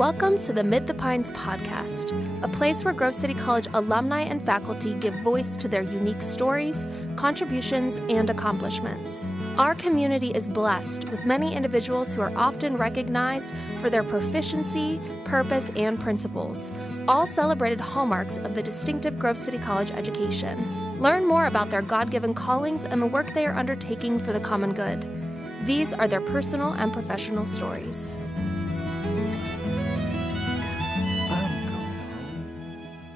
Welcome to the Mid the Pines podcast, a place where Grove City College alumni and faculty give voice to their unique stories, contributions, and accomplishments. Our community is blessed with many individuals who are often recognized for their proficiency, purpose, and principles, all celebrated hallmarks of the distinctive Grove City College education. Learn more about their God-given callings and the work they are undertaking for the common good. These are their personal and professional stories.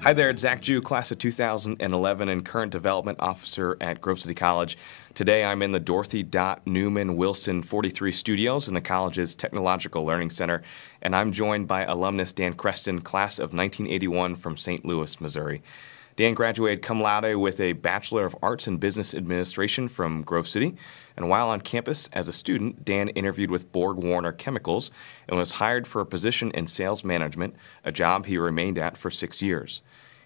Hi there, it's Zach Jew, class of 2011 and current development officer at Grove City College. Today I'm in the Dorothy Newman Wilson 43 studios in the college's Technological Learning Center, and I'm joined by alumnus Dan Creston, class of 1981 from St. Louis, Missouri. Dan graduated cum laude with a Bachelor of Arts in Business Administration from Grove City, and while on campus as a student, Dan interviewed with Borg-Warner Chemicals and was hired for a position in sales management, a job he remained at for 6 years.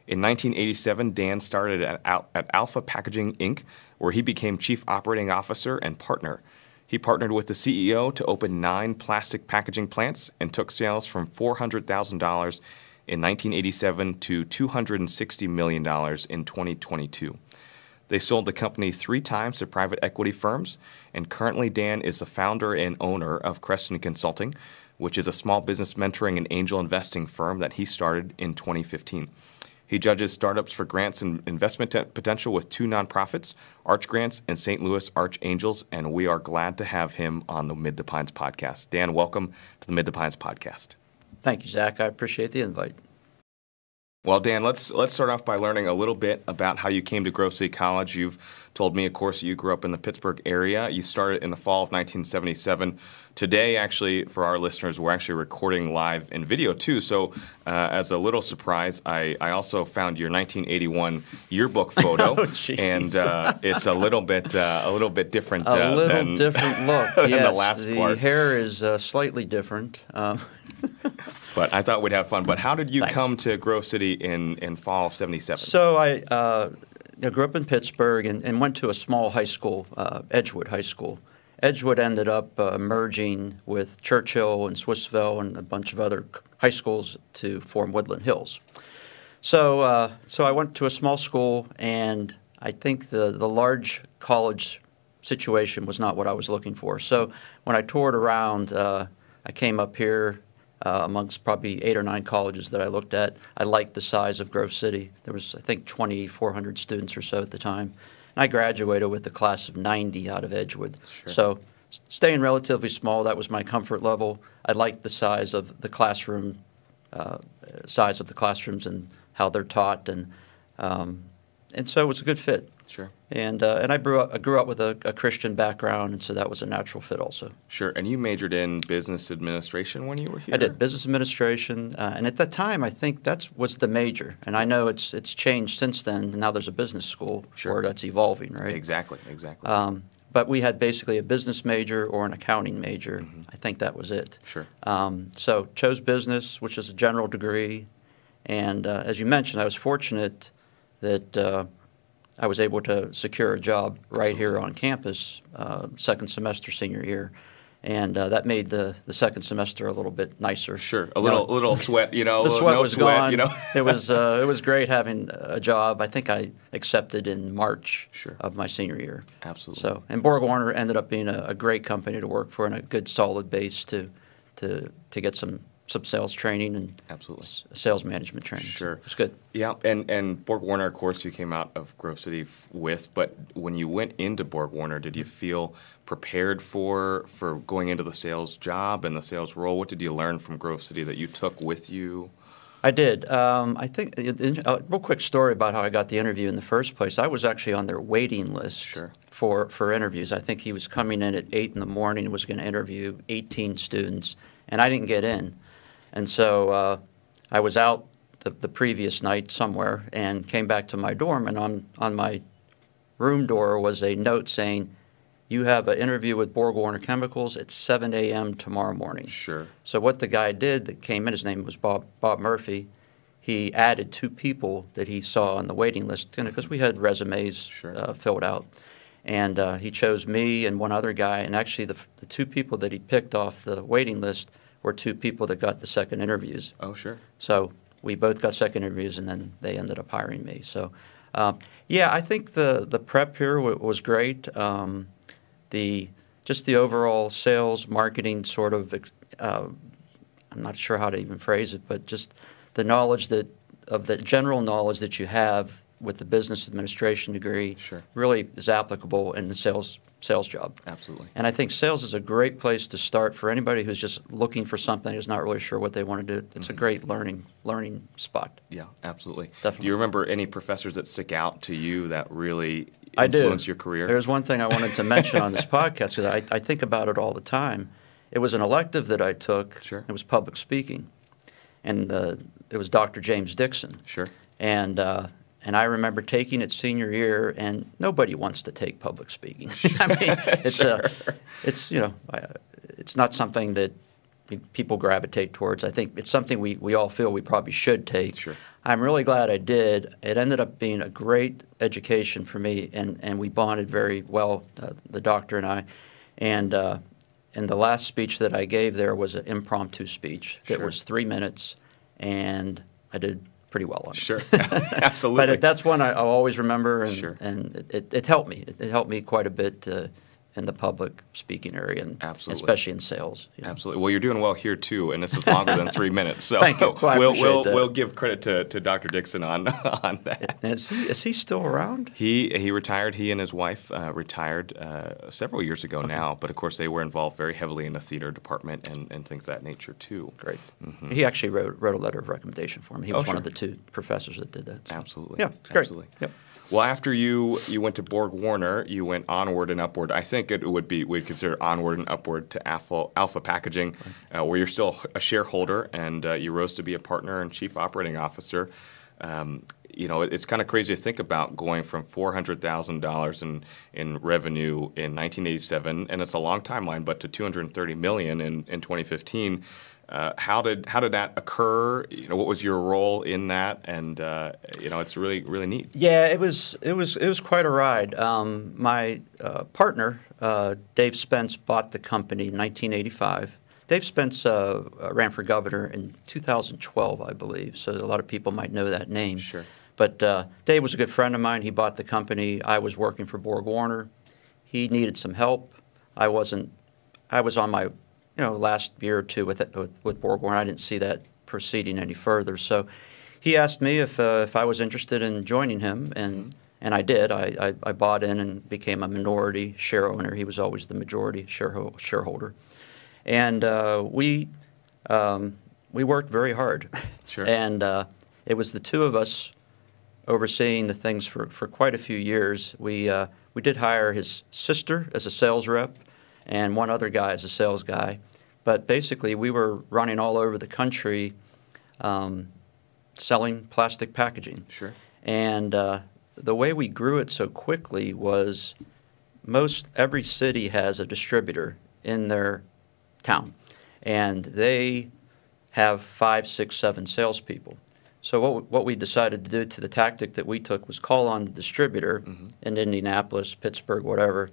In 1987, Dan started at Alpha Packaging, Inc., where he became Chief Operating Officer and partner. He partnered with the CEO to open 9 plastic packaging plants and took sales from $400,000 in 1987 to $260 million in 2022. They sold the company 3 times to private equity firms, and currently Dan is the founder and owner of Creston Consulting, which is a small business mentoring and angel investing firm that he started in 2015. He judges startups for grants and investment potential with 2 nonprofits, Arch Grants and St. Louis Arch Angels, and we are glad to have him on the Mid the Pines podcast. Dan, welcome to the Mid the Pines podcast. Thank you, Zach. I appreciate the invite. Well, Dan, let's start off by learning a little bit about how you came to Grove City College. You've told me, of course, you grew up in the Pittsburgh area. You started in the fall of 1977. Today, actually, for our listeners, we're actually recording live in video, too. So as a little surprise, I also found your 1981 yearbook photo. Oh, geez. And it's a little bit different different look. than Yes, the last part. The hair is slightly different. But I thought we'd have fun. But how did you Thanks. come to Grove City in fall of 77? So I grew up in Pittsburgh and went to a small high school, Edgewood High School. Edgewood ended up merging with Churchill and Swissville and a bunch of other high schools to form Woodland Hills. So I went to a small school, and I think the large college situation was not what I was looking for. So when I toured around, I came up here amongst probably 8 or 9 colleges that I looked at. I liked the size of Grove City. There was, I think, 2,400 students or so at the time. And I graduated with a class of 90 out of Edgewood. Sure. So staying relatively small, that was my comfort level. I liked the size of the classrooms and how they're taught, and so it was a good fit. Sure. And I grew up with a Christian background, and so that was a natural fit also. Sure. And you majored in business administration when you were here? I did business administration, and at that time, I think that was the major. And I know it's changed since then. And now there's a business school where that's evolving, right? Exactly. But we had basically a business major or an accounting major. Mm-hmm. I think that was it. Sure. So chose business, which is a general degree. And as you mentioned, I was fortunate that I was able to secure a job right here on campus, second semester senior year, and that made the second semester a little bit nicer. Sure, a little sweat, The sweat was gone. It was great having a job. I think I accepted in March of my senior year. Absolutely. So, and Borg-Warner ended up being a great company to work for and a good solid base to get some sales training and sales management training. Sure. So it's good. Yeah, and Borg-Warner, of course, you came out of Grove City with, but when you went into Borg-Warner, did you feel prepared for going into the sales job and the sales role? What did you learn from Grove City that you took with you? I did. I think a real quick story about how I got the interview in the first place. I was actually on their waiting list for interviews. I think he was coming in at 8 in the morning and was going to interview 18 students, and I didn't get in. And so I was out the previous night somewhere and came back to my dorm, and on my room door was a note saying, "You have an interview with Borg-Warner Chemicals at 7 a.m. tomorrow morning." Sure. So what the guy did that came in, his name was Bob Murphy, he added 2 people that he saw on the waiting list, because we had resumes filled out. And he chose me and one other guy, and actually the 2 people that he picked off the waiting list were two people that got the second interviews. Oh, sure. So we both got second interviews, and then they ended up hiring me. So, yeah, I think the prep here was great. Just the overall sales, marketing sort of, I'm not sure how to even phrase it, but just the knowledge the general knowledge that you have with the business administration degree Sure. really is applicable in the sales job. Absolutely. And I think sales is a great place to start for anybody who's just looking for something, who's not really sure what they want to do. It's a great learning spot. Yeah, absolutely. Definitely. Do you remember any professors that stick out to you that really I do. influenced your career? There's one thing I wanted to mention on this podcast because I think about it all the time. It was an elective that I took. Sure. It was public speaking. And it was Dr. James Dixon. Sure. And I remember taking it senior year, and nobody wants to take public speaking. I mean, it's not something that people gravitate towards. I think it's something we all feel we probably should take. Sure. I'm really glad I did. It ended up being a great education for me, and we bonded very well, the doctor and I. And the last speech that I gave there was an impromptu speech that Sure. was 3 minutes, and I did pretty well on it. Sure. Absolutely. But that's one I'll always remember, and, Sure. and it helped me. It helped me quite a bit in the public speaking area, and Absolutely. especially in sales. Absolutely. Well, you're doing well here too, and this is longer than 3 minutes. So Thank you. Well, I appreciate that. we'll give credit to Dr. Dixon on that. Is he still around? He retired. He and his wife retired several years ago now, but of course they were involved very heavily in the theater department and things of that nature too. Great. He actually wrote a letter of recommendation for me. He was one sure. of the two professors that did that. So. Absolutely. Yeah, it's great. Absolutely. Yep. Well, after you went to Borg Warner, you went onward and upward. I think we'd consider onward and upward to Alpha Packaging, where you're still a shareholder, and you rose to be a partner and chief operating officer. It's kind of crazy to think about going from $400,000 in revenue in 1987, and it's a long timeline, but to $230 million in 2015. How did that occur? What was your role in that? And it's really, really neat. Yeah, it was quite a ride. My partner, Dave Spence, bought the company in 1985. Dave Spence ran for governor in 2012, I believe. So a lot of people might know that name. Sure. But Dave was a good friend of mine. He bought the company. I was working for Borg Warner. He needed some help. I was on my last year or two with Borg Warner. I didn't see that proceeding any further. So he asked me if I was interested in joining him, and I did. I bought in and became a minority share owner. He was always the majority shareholder. And we worked very hard. Sure. And it was the two of us overseeing the things for quite a few years. We did hire his sister as a sales rep and one other guy as a sales guy. But basically, we were running all over the country selling plastic packaging. Sure. And the way we grew it so quickly was every city has a distributor in their town. And they have 5, 6, 7 salespeople. So what we decided to do, to the tactic that we took, was call on the distributor in Indianapolis, Pittsburgh, whatever,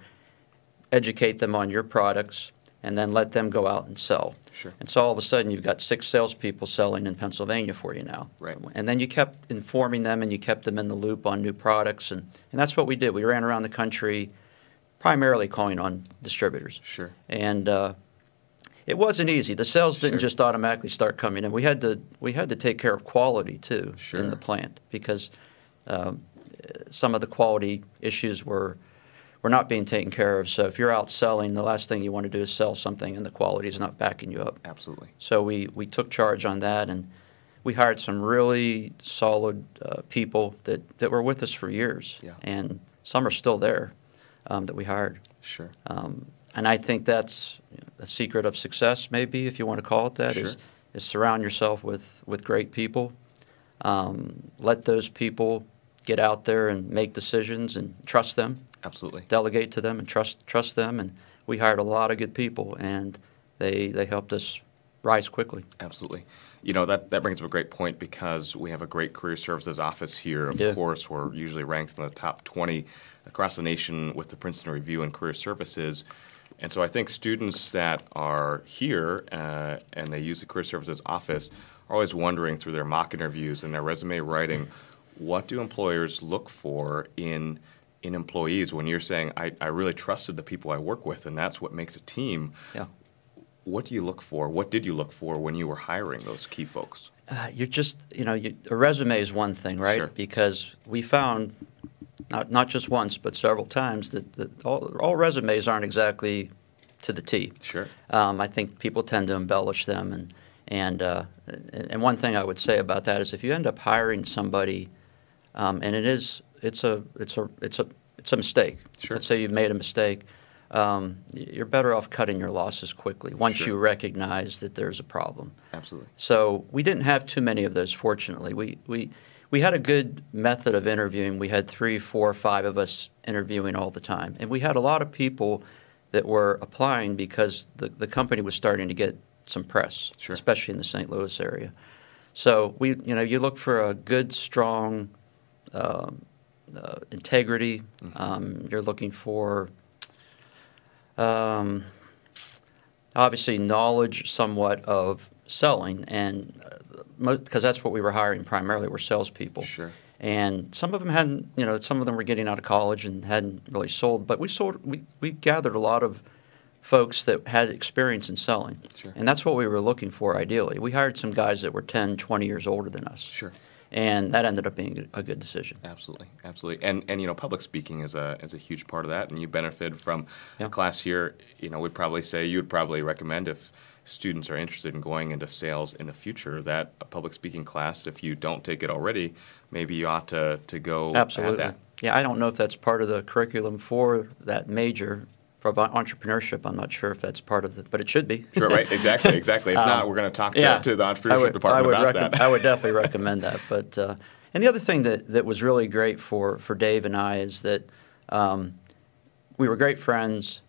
educate them on your products, and then let them go out and sell. Sure. And so all of a sudden you've got 6 salespeople selling in Pennsylvania for you now. Right. And then you kept informing them, and you kept them in the loop on new products. And that's what we did. We ran around the country primarily calling on distributors. Sure. And it wasn't easy. The sales didn't Sure. just automatically start coming in. We had to take care of quality too Sure. in the plant, because some of the quality issues were not being taken care of. So if you're out selling, the last thing you want to do is sell something and the quality is not backing you up. Absolutely. So we took charge on that, and we hired some really solid people that were with us for years. Yeah. And some are still there that we hired. Sure. And I think that's a secret of success, maybe, if you want to call it that, Sure. is surround yourself with great people. Let those people get out there and make decisions, and trust them. Absolutely. Delegate to them and trust them. And we hired a lot of good people, and they helped us rise quickly. Absolutely. That brings up a great point, because we have a great career services office here. Of Yeah. course, we're usually ranked in the top 20 across the nation with the Princeton Review and Career Services. And so I think students that are here and they use the Career Services office are always wondering through their mock interviews and their resume writing, what do employers look for in employees when you're saying, I really trusted the people I work with, and that's what makes a team. Yeah. What do you look for? What did you look for when you were hiring those key folks? You're just, a resume is one thing, right? Sure. Because we found, not just once, but several times, that all resumes aren't exactly to the T. Sure. I think people tend to embellish them, and one thing I would say about that is if you end up hiring somebody, and it's a mistake. Sure. Let's say you've made a mistake. You're better off cutting your losses quickly once Sure. you recognize that there's a problem. Absolutely. So we didn't have too many of those, fortunately. We had a good method of interviewing. We had 3, 4, 5 of us interviewing all the time. And we had a lot of people that were applying because the company was starting to get some press, Sure. especially in the St. Louis area. So you look for a good, strong integrity. Mm-hmm. You're looking for obviously knowledge somewhat of selling, and because that's what we were hiring primarily, were salespeople. Sure. And some of them hadn't, some of them were getting out of college and hadn't really sold, but we gathered a lot of folks that had experience in selling. Sure. And that's what we were looking for ideally. We hired some guys that were 10, 20 years older than us. Sure. And that ended up being a good decision. Absolutely, absolutely, and public speaking is a huge part of that, and you benefit from Yeah. a class here. We'd probably say you would probably recommend if students are interested in going into sales in the future that a public speaking class, if you don't take it already, maybe you ought to go Absolutely. add that. Yeah, I don't know if that's part of the curriculum for that major for entrepreneurship. I'm not sure if that's part of it, but it should be. Sure, right, exactly. If not, we're going to talk to the entrepreneurship department about that. I would definitely recommend that. But and the other thing that was really great for Dave and I is that we were great friends.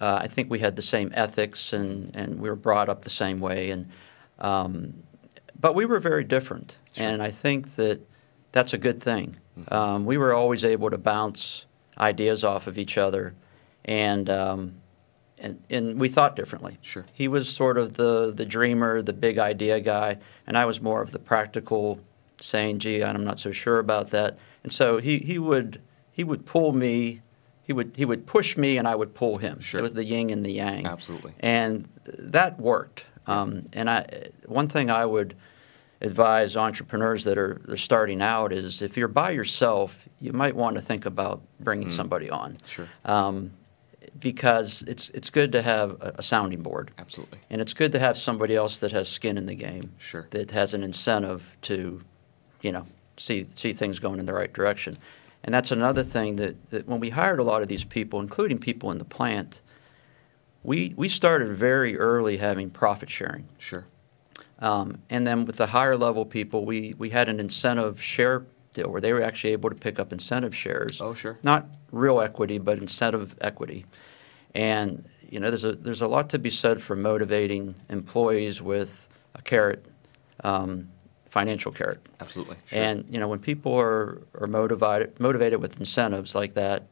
I think we had the same ethics, and we were brought up the same way. But we were very different, Sure. and I think that's a good thing. Mm-hmm. We were always able to bounce ideas off of each other, and we thought differently. Sure. He was sort of the dreamer, the big idea guy, and I was more of the practical, saying, "Gee, I'm not so sure about that." And so he would pull me. He would push me, and I would pull him. Sure. It was the yin and the yang. Absolutely. And that worked. One thing I would advise entrepreneurs that are starting out is if you're by yourself, you might want to think about bringing somebody on. Sure. Because it's good to have a sounding board. Absolutely. And it's good to have somebody else that has skin in the game. Sure. That has an incentive to, see things going in the right direction. And that's another thing that when we hired a lot of these people, including people in the plant, we started very early having profit sharing. Sure. And then with the higher level people, we had an incentive share deal where they were actually able to pick up incentive shares. Oh, sure. Not real equity, but incentive equity. And there's a lot to be said for motivating employees with a carrot, financial carrot. Absolutely. Sure. And when people are motivated with incentives like that,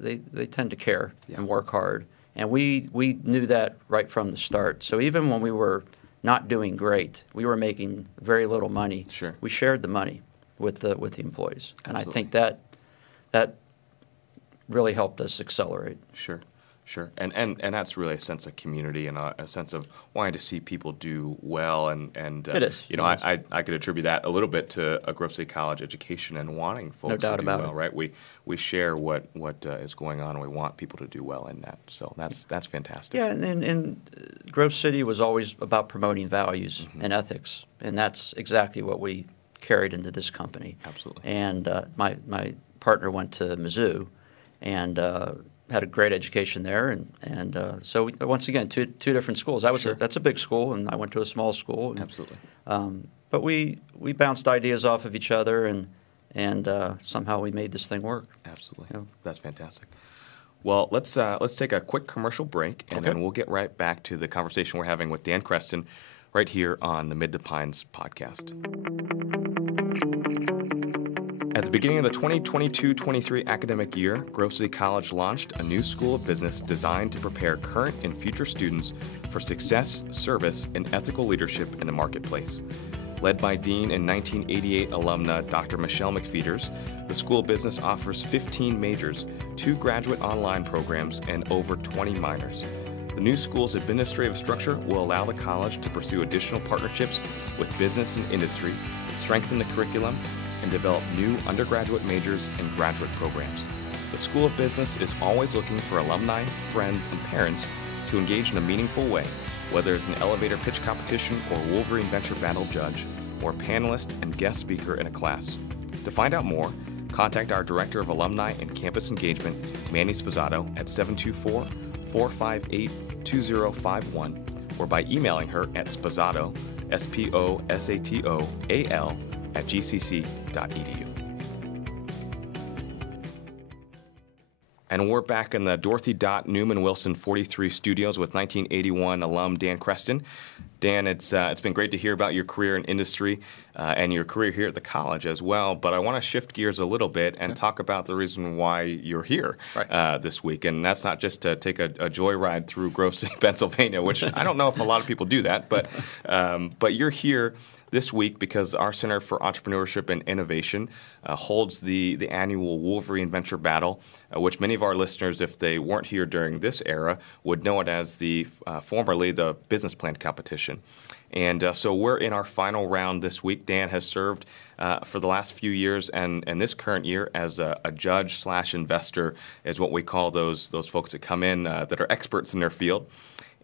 they tend to care and work hard. And we knew that right from the start. So even when we were not doing great, we were making very little money. Sure. We shared the money with the employees, and Absolutely. I think that really helped us accelerate. Sure. Sure, and that's really a sense of community and a sense of wanting to see people do well, and It is. I could attribute that a little bit to a Grove City College education and wanting folks to do well, right? We share what is going on, and we want people to do well in that. So that's fantastic. Yeah, and Grove City was always about promoting values and ethics, and that's exactly what we carried into this company. Absolutely. And my partner went to Mizzou, and had a great education there, and so once again, two different schools. That's a big school, and I went to a small school. And, Absolutely. But we bounced ideas off of each other, and somehow we made this thing work. Absolutely. Yeah. That's fantastic. Well, let's take a quick commercial break, and then we'll get right back to the conversation we're having with Dan Creston right here on the Mid to Pines podcast. At the beginning of the 2022-23 academic year, Grove City College launched a new school of business designed to prepare current and future students for success, service, and ethical leadership in the marketplace. Led by Dean and 1988 alumna Dr. Michelle McFeeters, the School of Business offers 15 majors, 2 graduate online programs, and over 20 minors. The new school's administrative structure will allow the college to pursue additional partnerships with business and industry, strengthen the curriculum, and develop new undergraduate majors and graduate programs. The School of Business is always looking for alumni, friends, and parents to engage in a meaningful way, whether it's an elevator pitch competition or Wolverine Venture Battle judge, or panelist and guest speaker in a class. To find out more, contact our Director of Alumni and Campus Engagement, Manny Sposato, at 724-458-2051, or by emailing her at sposato, SPOSATOAL, at gcc.edu. And we're back in the Dorothy Newman Wilson 43 studios with 1981 alum Dan Creston. Dan, it's been great to hear about your career in industry and your career here at the college as well, but I want to shift gears a little bit and talk about the reason why you're here this week. And that's not just to take a joyride through Grove City, Pennsylvania, which I don't know if a lot of people do that, but you're here this week because our Center for Entrepreneurship and Innovation holds the annual Wolverine Venture Battle, which many of our listeners, if they weren't here during this era, would know it as formerly the business plan competition. And so we're in our final round this week. Dan has served for the last few years and this current year as a judge/investor is what we call those folks that come in that are experts in their field.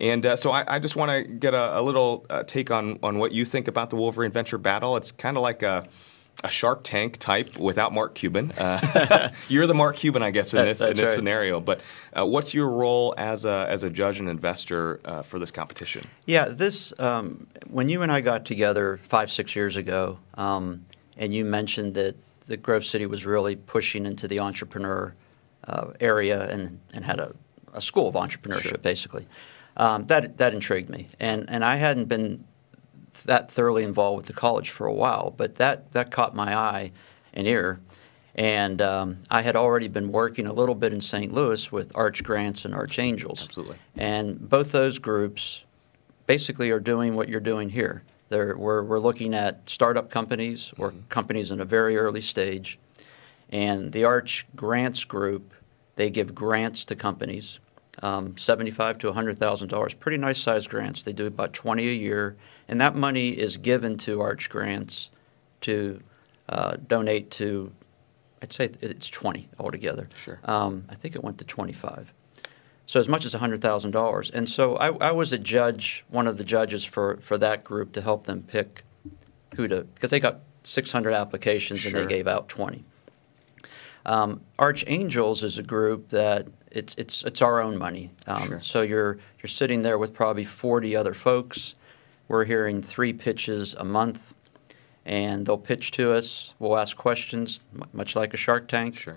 And so I just want to get a little take on what you think about the Wolverine Venture Battle. It's kind of like a Shark Tank type without Mark Cuban. You're the Mark Cuban, I guess, in this scenario. But what's your role as a judge and investor for this competition? Yeah, when you and I got together 5-6 years ago, and you mentioned that Grove City was really pushing into the entrepreneur area and had a school of entrepreneurship, basically. That intrigued me, and I hadn't been that thoroughly involved with the college for a while, but that caught my eye and ear, and I had already been working a little bit in St. Louis with Arch Grants and Arch Angels. Absolutely. And both those groups basically are doing what you're doing here. We're looking at startup companies or companies in a very early stage, and the Arch Grants group, they give grants to companies. $75,000 to $100,000, pretty nice sized grants. They do about 20 a year, and that money is given to Arch Grants to donate to, I'd say it's 20 altogether. Sure. I think it went to 25. So as much as $100,000. And so I was a judge, one of the judges for that group to help them pick because they got 600 applications and they gave out 20. Arch Angels is a group that it's our own money. So you're sitting there with probably 40 other folks. We're hearing 3 pitches a month, and they'll pitch to us. We'll ask questions, much like a Shark Tank. Sure.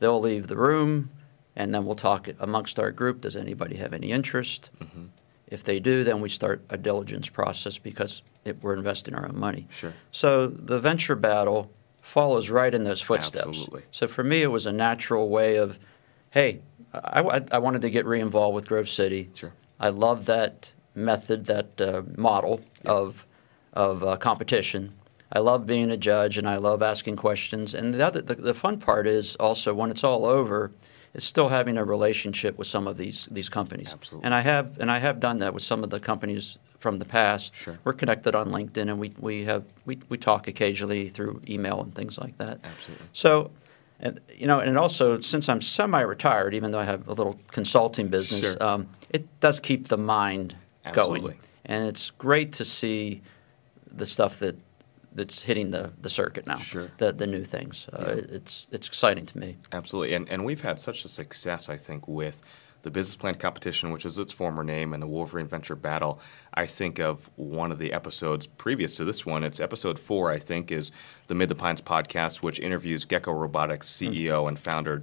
They'll leave the room, and then we'll talk amongst our group. Does anybody have any interest? Mm-hmm. If they do, then we start a diligence process because we're investing our own money. Sure. So the venture battle follows right in those footsteps. Absolutely. So for me, it was a natural way of, hey, I wanted to get re-involved with Grove City. Sure. I love that method, that model of competition. I love being a judge, and I love asking questions. And the fun part is also when it's all over, is still having a relationship with some of these companies. Absolutely. And I have done that with some of the companies from the past. Sure. We're connected on LinkedIn, and we talk occasionally through email and things like that. Absolutely. So. And also, since I'm semi-retired, even though I have a little consulting business, it does keep the mind going. And it's great to see the stuff that's hitting the circuit now, the new things. It's exciting to me. Absolutely. And we've had such a success, I think, with the business plan competition, which is its former name, and the Wolverine Venture Battle. I think of one of the episodes previous to this one. It's episode 4, I think, is the Mid the Pines podcast, which interviews Gecko Robotics CEO and founder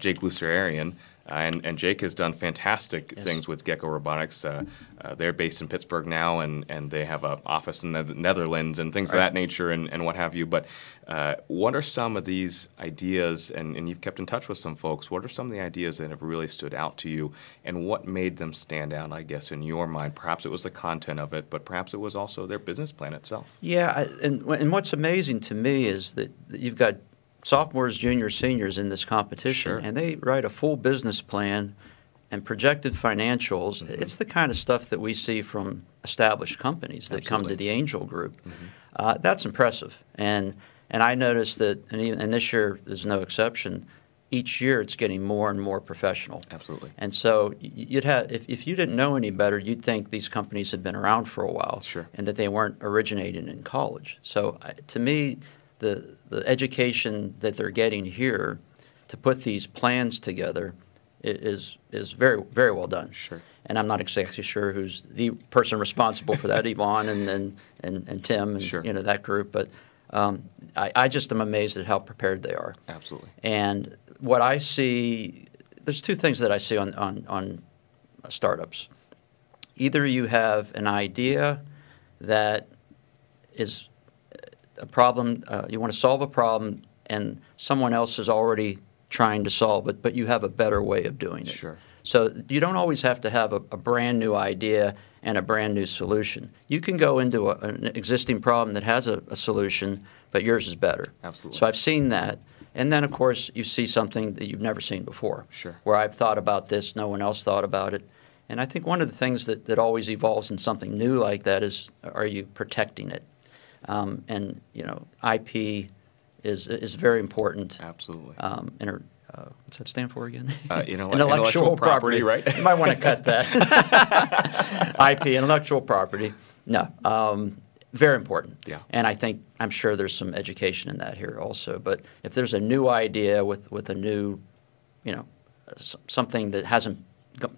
Jake Lucerian. And Jake has done fantastic things with Gecko Robotics. They're based in Pittsburgh now, and they have an office in the Netherlands and things of that nature and what have you. But what are some of these ideas, and you've kept in touch with some folks, what are some of the ideas that have really stood out to you, and what made them stand out, I guess, in your mind? Perhaps it was the content of it, but perhaps it was also their business plan itself. Yeah, and what's amazing to me is that you've got sophomores, juniors, seniors in this competition, and they write a full business plan and projected financials. It's the kind of stuff that we see from established companies that come to the Angel Group. That's impressive, and I noticed that, and this year is no exception. Each year, it's getting more and more professional. Absolutely. And so you'd have, if you didn't know any better, you'd think these companies had been around for a while, and that they weren't originating in college. So to me, the education that they're getting here to put these plans together is very, very well done. Sure. And I'm not exactly sure who's the person responsible for that, Yvonne and Tim and that group, but I just am amazed at how prepared they are. Absolutely. And what I see, there's two things that I see on startups. Either you have an idea that is a problem, you want to solve a problem, and someone else is already trying to solve it, but you have a better way of doing it. Sure. So you don't always have to have a brand new idea and a brand new solution. You can go into an existing problem that has a solution, but yours is better. Absolutely. So I've seen that. And then, of course, you see something that you've never seen before. Sure. Where I've thought about this, no one else thought about it. And I think one of the things that always evolves in something new like that is, are you protecting it? And, IP is very important. Absolutely. What's that stand for again? Intellectual property, right? You might want to cut that. IP, intellectual property. No, very important. Yeah. And I'm sure there's some education in that here also. But if there's a new idea with a new, something that hasn't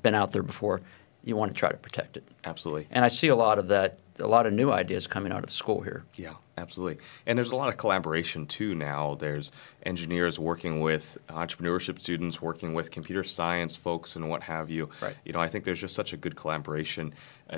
been out there before, you want to try to protect it. Absolutely. And I see a lot of that, a lot of new ideas coming out of the school here. Yeah, absolutely. And there's a lot of collaboration, too, now. There's engineers working with entrepreneurship students, working with computer science folks and what have you. Right. I think there's just such a good collaboration.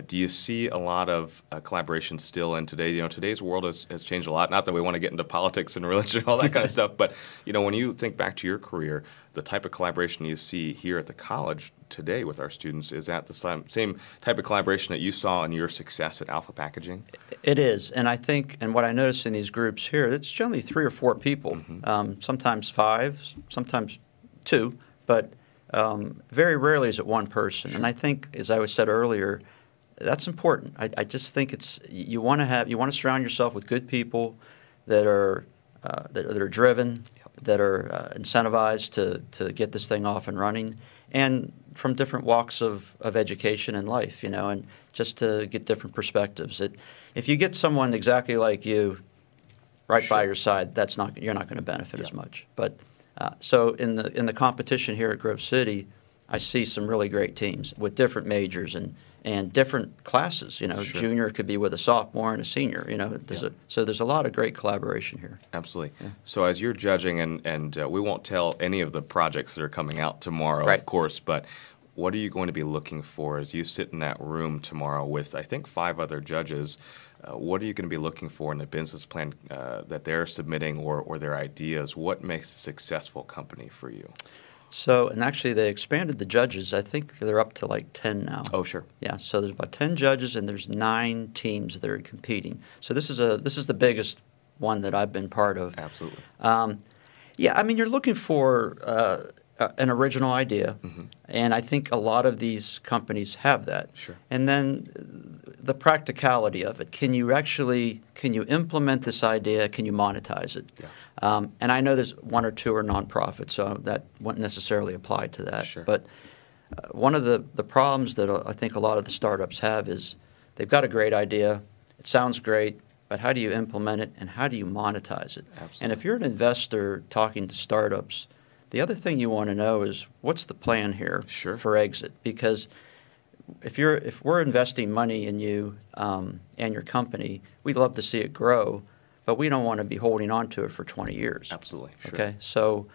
Do you see a lot of collaboration still in today? Today's world has changed a lot. Not that we want to get into politics and religion and all that kind of stuff, but, when you think back to your career, the type of collaboration you see here at the college today with our students, is that the same type of collaboration that you saw in your success at Alpha Packaging? It is. And I think, and what I noticed in these groups here, it's generally 3 or 4 people, sometimes 5, sometimes 2, but very rarely is it one person. Sure. And I think, as I said earlier, that's important. I just think you want to surround yourself with good people that are driven, that are incentivized to get this thing off and running, and from different walks of education and life, and just to get different perspectives. If you get someone exactly like you right by your side, you're not going to benefit as much. But so in the competition here at Grove City, I see some really great teams with different majors and different classes. Sure. Junior could be with a sophomore and a senior. So there's a lot of great collaboration here. Absolutely. Yeah. So as you're judging, and we won't tell any of the projects that are coming out tomorrow, of course, but what are you going to be looking for as you sit in that room tomorrow with, I think, 5 other judges? What are you going to be looking for in the business plan that they're submitting or their ideas? What makes a successful company for you? So, and actually they expanded the judges. I think they're up to like 10 now. Oh, sure. Yeah, so there's about 10 judges and there's 9 teams that are competing. So this is the biggest one that I've been part of. Absolutely. You're looking for an original idea, and I think a lot of these companies have that. Sure. And then the practicality of it. Can you implement this idea? Can you monetize it? Yeah. And I know there's 1 or 2 are nonprofit, so that wouldn't necessarily apply to that. Sure. But one of the problems that I think a lot of the startups have is they've got a great idea. It sounds great, but how do you implement it and how do you monetize it? Absolutely. And if you're an investor talking to startups, the other thing you want to know is what's the plan here for exit? Because if we're investing money in you and your company, we'd love to see it grow, but we don't want to be holding on to it for 20 years. Absolutely. Sure. Okay, so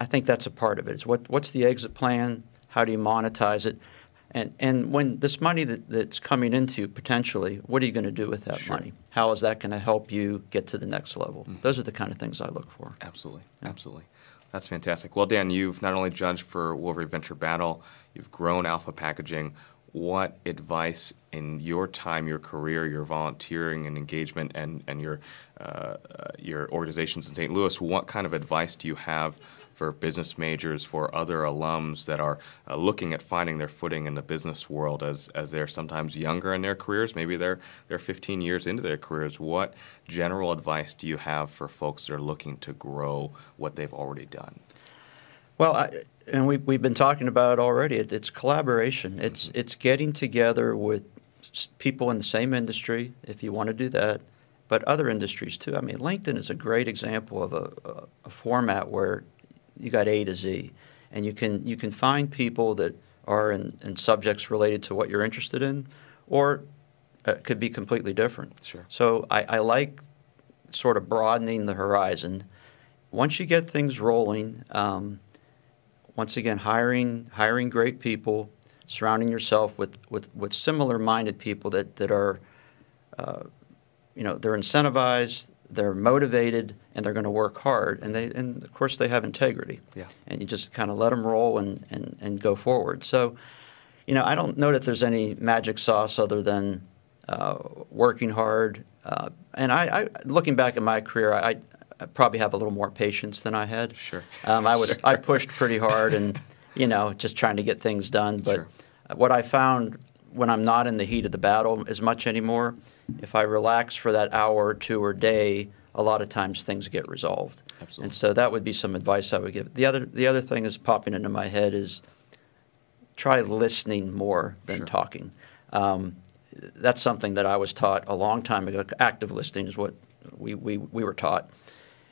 I think that's a part of it. It's what's the exit plan? How do you monetize it? And when this money that's coming into you potentially, what are you going to do with that money? How is that going to help you get to the next level? Those are the kind of things I look for. Absolutely. Absolutely. That's fantastic. Well, Dan, you've not only judged for Wolverine Venture Battle, you've grown Alpha Packaging. What advice in your time, your career, your volunteering and engagement, and your organizations in St. Louis, what kind of advice do you have for business majors, for other alums that are looking at finding their footing in the business world as they're sometimes younger in their careers? Maybe they're 15 years into their careers. What general advice do you have for folks that are looking to grow what they've already done? Well, and we've been talking about it already. It's collaboration. It's getting together with people in the same industry, if you want to do that, but other industries too. I mean, LinkedIn is a great example of a format where you got A to Z, and you can find people that are in subjects related to what you're interested in, or it could be completely different. Sure. So I like sort of broadening the horizon. Once you get things rolling, once again, hiring great people, surrounding yourself with similar-minded people that are, they're incentivized, they're motivated, and they're going to work hard, and of course they have integrity. Yeah. And you just kind of let them roll and go forward. So, I don't know that there's any magic sauce other than working hard. And I looking back at my career, I probably have a little more patience than I had. Sure. I pushed pretty hard, and just trying to get things done. But what I found when I'm not in the heat of the battle as much anymore, if I relax for that hour or two or day, a lot of times things get resolved. Absolutely. And so that would be some advice I would give. The other thing that's popping into my head is try listening more than talking. That's something that I was taught a long time ago. Active listening is what we were taught,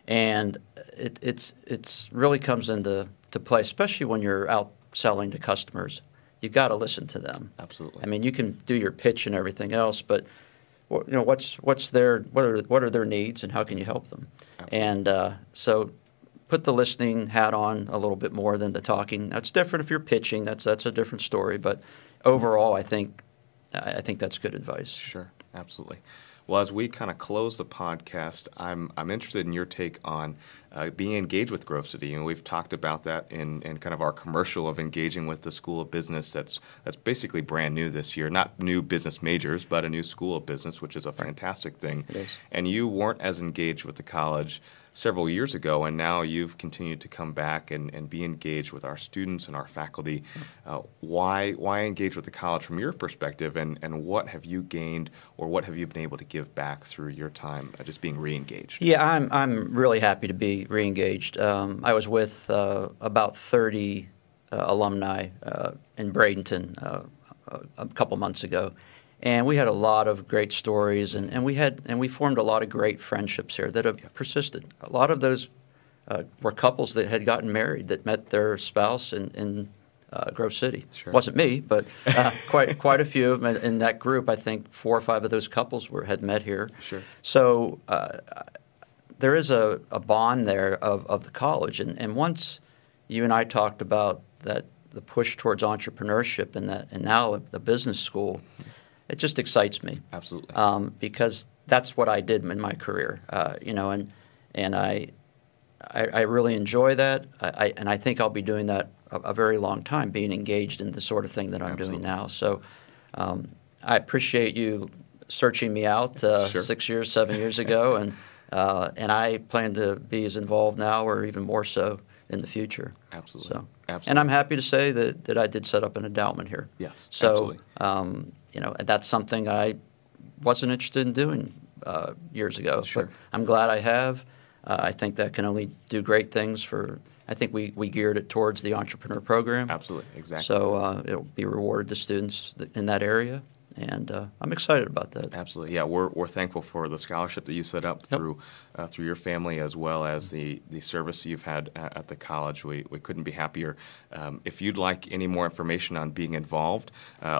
and it's really comes into play, especially when you're out selling to customers. You've got to listen to them. Absolutely. I mean, you can do your pitch and everything else, but what are their needs, and how can you help them? Absolutely. And so put the listening hat on a little bit more than the talking. That's different if you're pitching. That's a different story. But overall, I think that's good advice. Sure, absolutely. Well, as we kind of close the podcast, I'm interested in your take on being engaged with Grove City. We've talked about that in kind of our commercial of engaging with the School of Business. That's basically brand new this year. Not new business majors, but a new School of Business, which is a fantastic thing. It is. And you weren't as engaged with the college several years ago, and now you've continued to come back and be engaged with our students and our faculty. Why engage with the college from your perspective, and what have you gained, or what have you been able to give back through your time just being re-engaged? Yeah, I'm really happy to be re-engaged. I was with about 30 alumni in Bradenton a couple months ago. And we had a lot of great stories, and we formed a lot of great friendships here that have persisted. A lot of those were couples that had gotten married that met their spouse in Grove City. Sure. It wasn't me, but quite a few of them in that group. I think 4 or 5 of those couples had met here. Sure. So there is a bond there of the college, and once you and I talked about that, the push towards entrepreneurship and now the business school. It just excites me. Absolutely. Because that's what I did in my career, and I really enjoy that. And I think I'll be doing that a very long time, being engaged in the sort of thing that I'm doing now. So I appreciate you searching me out 6 years, 7 years ago, and I plan to be as involved now, or even more so in the future. Absolutely. So, absolutely. And I'm happy to say that I did set up an endowment here. Yes. So, absolutely. That's something I wasn't interested in doing years ago. Sure. But I'm glad I have. I think that can only do great things for. I think we geared it towards the entrepreneur program. Absolutely. Exactly. So it'll be rewarded to students in that area, And I'm excited about that. Absolutely, yeah. We're thankful for the scholarship that you set up through your family, as well as the service you've had at the college. We couldn't be happier. If you'd like any more information on being involved,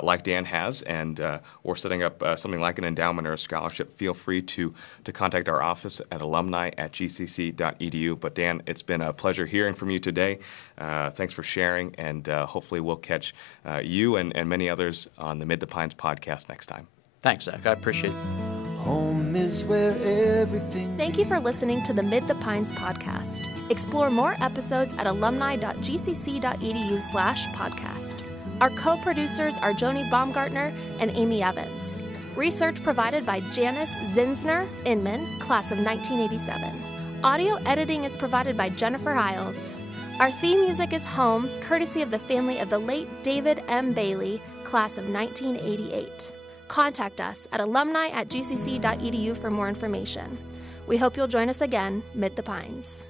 like Dan has, and or setting up something like an endowment or a scholarship, feel free to contact our office at alumni@gcc.edu. But Dan, it's been a pleasure hearing from you today. Thanks for sharing, and hopefully we'll catch you and many others on the Mid the Pines podcast next time. Thanks, Zach. I appreciate it. Home is where everything. Thank you for listening to the Mid the Pines podcast. Explore more episodes at alumni.gcc.edu/podcast. Our co-producers are Joni Baumgartner and Amy Evans. Research provided by Janice Zinsner Inman, class of 1987. Audio editing is provided by Jennifer Hiles. Our theme music is Home, courtesy of the family of the late David M. Bailey, class of 1988. Contact us at alumni@gcc.edu for more information. We hope you'll join us again, Mid the Pines.